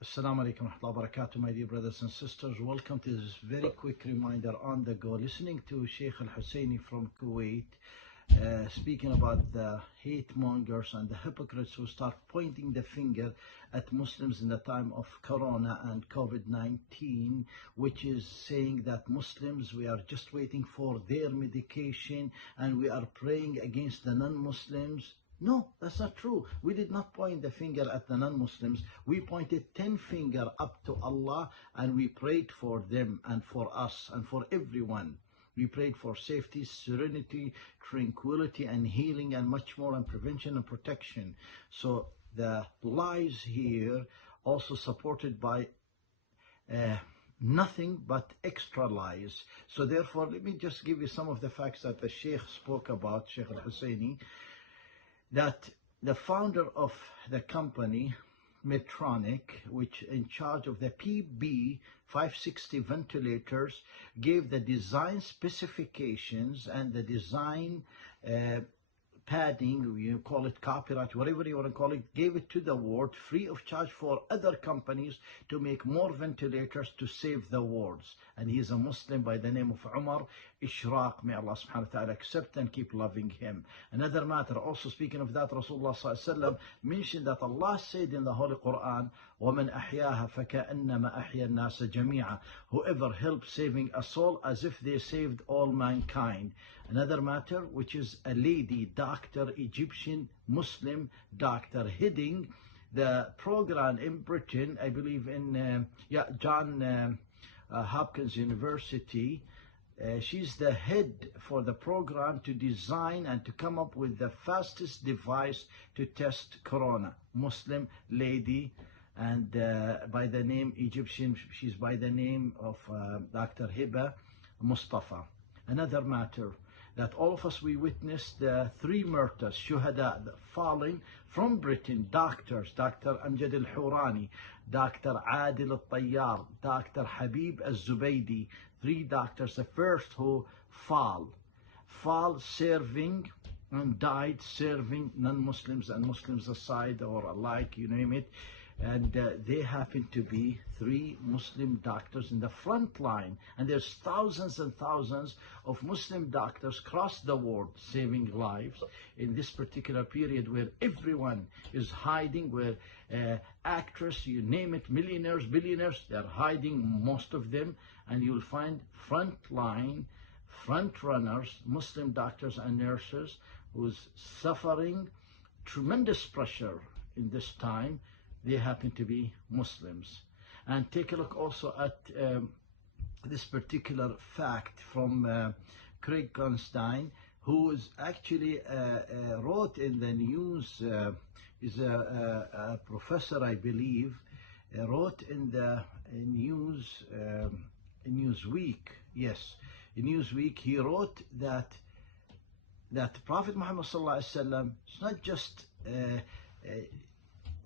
Assalamu alaikum wa rahmatullahi wa barakatuh, my dear brothers and sisters. Welcome to this very quick reminder on the go. Listening to Shaykh Al-Husseini from Kuwait, speaking about the hate mongers and the hypocrites who start pointing the finger at Muslims in the time of Corona and COVID-19, which is saying that Muslims, we are just waiting for their medication and we are praying against the non-Muslims. No, that's not true. We did not point the finger at the non-Muslims. We pointed 10 fingers up to Allah and we prayed for them and for us and for everyone. We prayed for safety, serenity, tranquility and healing and much more, and prevention and protection. So the lies here also supported by nothing but extra lies. So therefore, let me just give you some of the facts that the Sheikh spoke about, Shaykh Al-Husseini, that the founder of the company, Medtronic, which in charge of the PB 560 ventilators, gave the design specifications and the design padding, you call it copyright, whatever you want to call it, gave it to the world free of charge for other companies to make more ventilators to save the worlds. And he is a Muslim by the name of Umar Ishrak. May Allah subhanahu wa ta'ala accept and keep loving him. Another matter, also speaking of that, Rasulullah sallallahu alaihi wasallam mentioned that Allah said in the Holy Quran, وَمَنْ أَحْيَاهَا فَكَأَنَّمَا أَحْيَا النَّاسَ جَمِيعًا. Whoever helps saving a soul as if they saved all mankind. Another matter, which is a lady doctor, Egyptian Muslim doctor, heading the program in Britain, I believe in John Hopkins University. She's the head for the program to design and to come up with the fastest device to test Corona. Muslim lady, and by the name Egyptian, she's by the name of Dr. Hiba Mustafa. Another matter, that all of us, we witnessed the 3 murters, shuhada, falling from Britain, doctors, Dr. Amjad al-Hurani, Dr. Adil al-Tayyar, Dr. Habib al-Zubaydi, 3 doctors, the first who fall serving and died serving non-Muslims and Muslims aside or alike, you name it. And they happen to be 3 Muslim doctors in the front line. And there's thousands and thousands of Muslim doctors across the world saving lives in this particular period where everyone is hiding, where actors, you name it, millionaires, billionaires, they're hiding, most of them. And you'll find front line, front runners, Muslim doctors and nurses who's suffering tremendous pressure in this time. They happen to be Muslims. And take a look also at this particular fact from Craig Constantine, who is actually wrote in the news, is a professor, I believe, wrote in the news, Newsweek, yes, in Newsweek, he wrote that Prophet Muhammad sallallahu alaihi wasallam is not just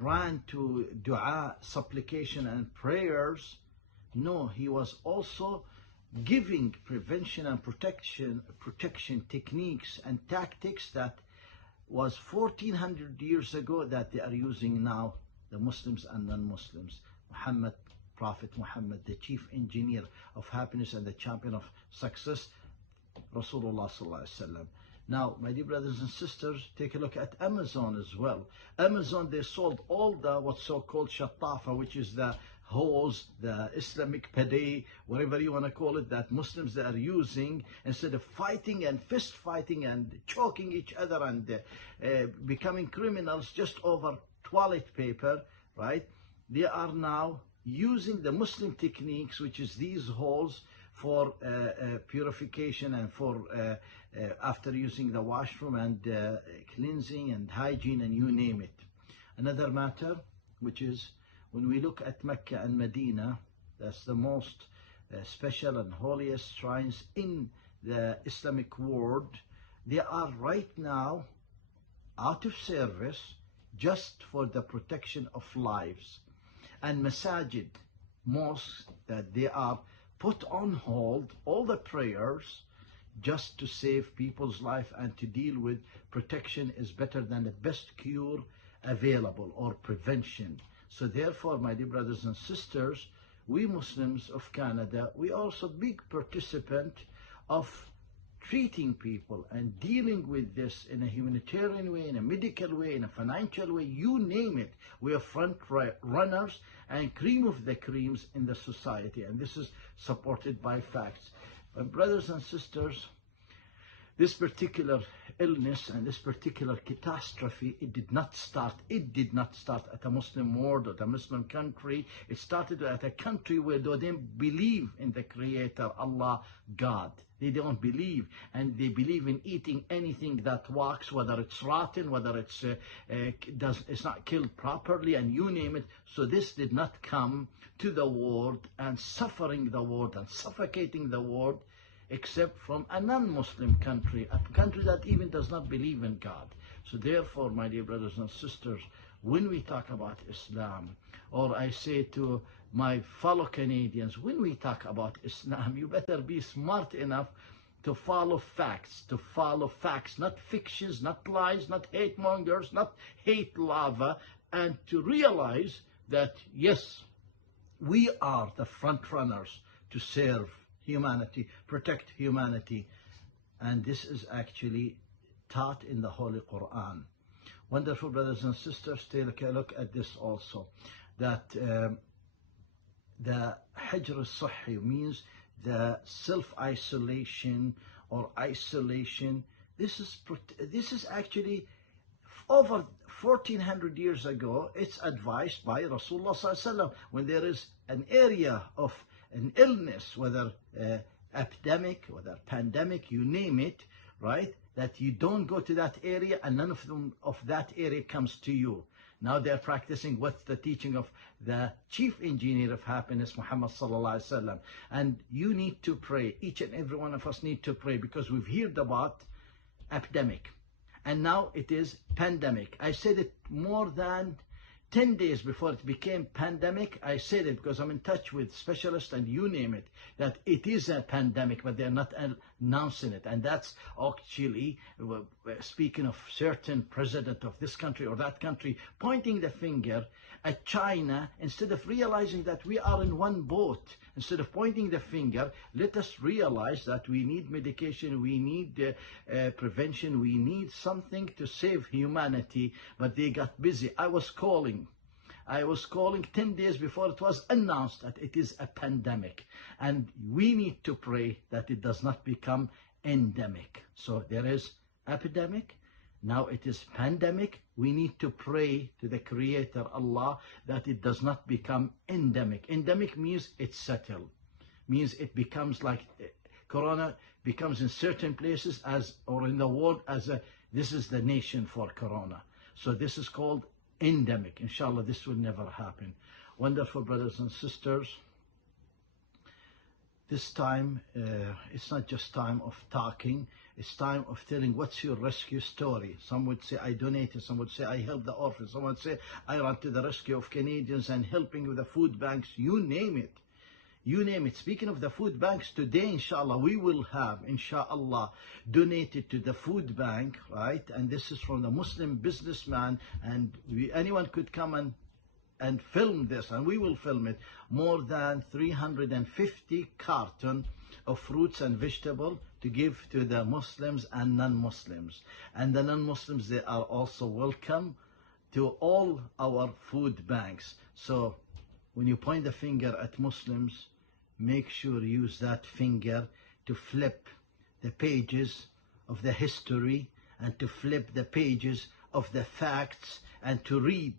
ran to dua, supplication and prayers. No, he was also giving prevention and protection techniques and tactics that was 1400 years ago that they are using now, the Muslims and non-Muslims. Prophet Muhammad, the chief engineer of happiness and the champion of success, Rasulullah sallallahu alaihi wasallam. Now, my dear brothers and sisters, take a look at Amazon as well. Amazon, they sold all the what's so-called shatafa, which is the hose, the Islamic padeh, whatever you want to call it, that Muslims they are using instead of fighting and fist fighting and choking each other and becoming criminals just over toilet paper, right? They are now using the Muslim techniques, which is these holes, for purification and for after using the washroom and cleansing and hygiene and you name it. Another matter, which is when we look at Mecca and Medina, that's the most special and holiest shrines in the Islamic world. They are right now out of service just for the protection of lives. And masajid, mosques, that they are put on hold, all the prayers just to save people's life and to deal with protection is better than the best cure available or prevention. So therefore, my dear brothers and sisters, we Muslims of Canada, we also big participant of treating people and dealing with this in a humanitarian way, in a medical way, in a financial way, you name it. We are front runners and cream of the creams in the society, and this is supported by facts. But brothers and sisters, this particular illness and this particular catastrophe, it did not start at a Muslim world or a Muslim country. It started at a country where they don't believe in the Creator, Allah, God. They don't believe, and they believe in eating anything that walks, whether it's rotten, whether it's not killed properly, and you name it. So this did not come to the world and suffering the world and suffocating the world, except from a non-Muslim country, a country that even does not believe in God. So therefore, my dear brothers and sisters, when we talk about Islam, or I say to my fellow Canadians, when we talk about Islam, you better be smart enough to follow facts, not fictions, not lies, not hate mongers, not hate lava, and to realize that yes, we are the front runners to serve humanity, protect humanity, and this is actually taught in the Holy Quran. Wonderful brothers and sisters, take a look at this also, that the Hajr al-Sahhi means the self-isolation or isolation. This is actually over 1400 years ago. It's advised by Rasulullah sallallahu alaihi wasallam when there is an area of an illness, whether epidemic, whether pandemic, you name it, right? That you don't go to that area and none of that area comes to you. Now they're practicing what's the teaching of the chief engineer of happiness, Muhammad sallallahu alaihi wasallam. And you need to pray. Each and every one of us need to pray, because we've heard about epidemic, and now it is pandemic. I said it more than 10 days before it became pandemic. I said it because I'm in touch with specialists and you name it, that it is a pandemic, but they're not announcing it. And that's actually, speaking of certain president of this country or that country, pointing the finger at China, instead of realizing that we are in one boat. Instead of pointing the finger, let us realize that we need medication, we need prevention, we need something to save humanity. But they got busy. I was calling 10 days before it was announced that it is a pandemic. And we need to pray that it does not become endemic. So there is epidemic, now it is pandemic. We need to pray to the Creator, Allah, that it does not become endemic. Endemic means it's settled, means it becomes like Corona becomes in certain places or in the world this is the nation for Corona. So this is called endemic. Inshallah, this will never happen. Wonderful brothers and sisters, this time it's not just time of talking, it's time of telling what's your rescue story. Some would say I donated, some would say I helped the orphans, some would say I ran to the rescue of Canadians and helping with the food banks, you name it. You name it. Speaking of the food banks, today, inshallah, we will have, inshallah, donated to the food bank, right? And this is from the Muslim businessman, and anyone could come and film this, and we will film it. More than 350 cartons of fruits and vegetables to give to the Muslims and non-Muslims. And the non-Muslims, they are also welcome to all our food banks. So when you point the finger at Muslims, make sure you use that finger to flip the pages of the history and to flip the pages of the facts and to read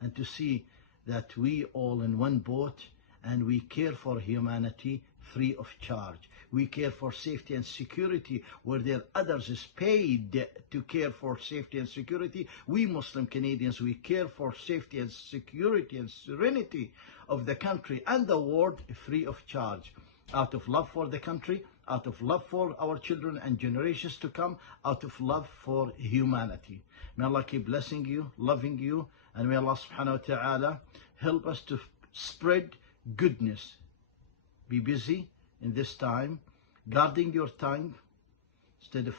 and to see that we all in one boat and we care for humanity free of charge. We care for safety and security where there others is paid to care for safety and security. We Muslim Canadians, we care for safety and security and serenity of the country and the world free of charge, out of love for the country, out of love for our children and generations to come, out of love for humanity. May Allah keep blessing you, loving you, and may Allah subhanahu wa ta'ala help us to spread goodness. Be busy in this time, guarding your tongue, instead of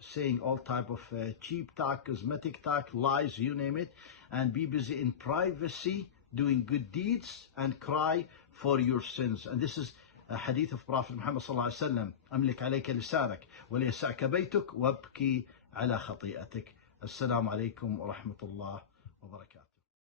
saying all type of cheap talk, cosmetic talk, lies, you name it, and be busy in privacy doing good deeds and cry for your sins. And this is a hadith of Prophet Muhammad sallallahu alaihi wasallam. أملك عليك لسانك وليسعك بيتك وابكي على خطيئتك. السلام عليكم ورحمة الله وبركاته.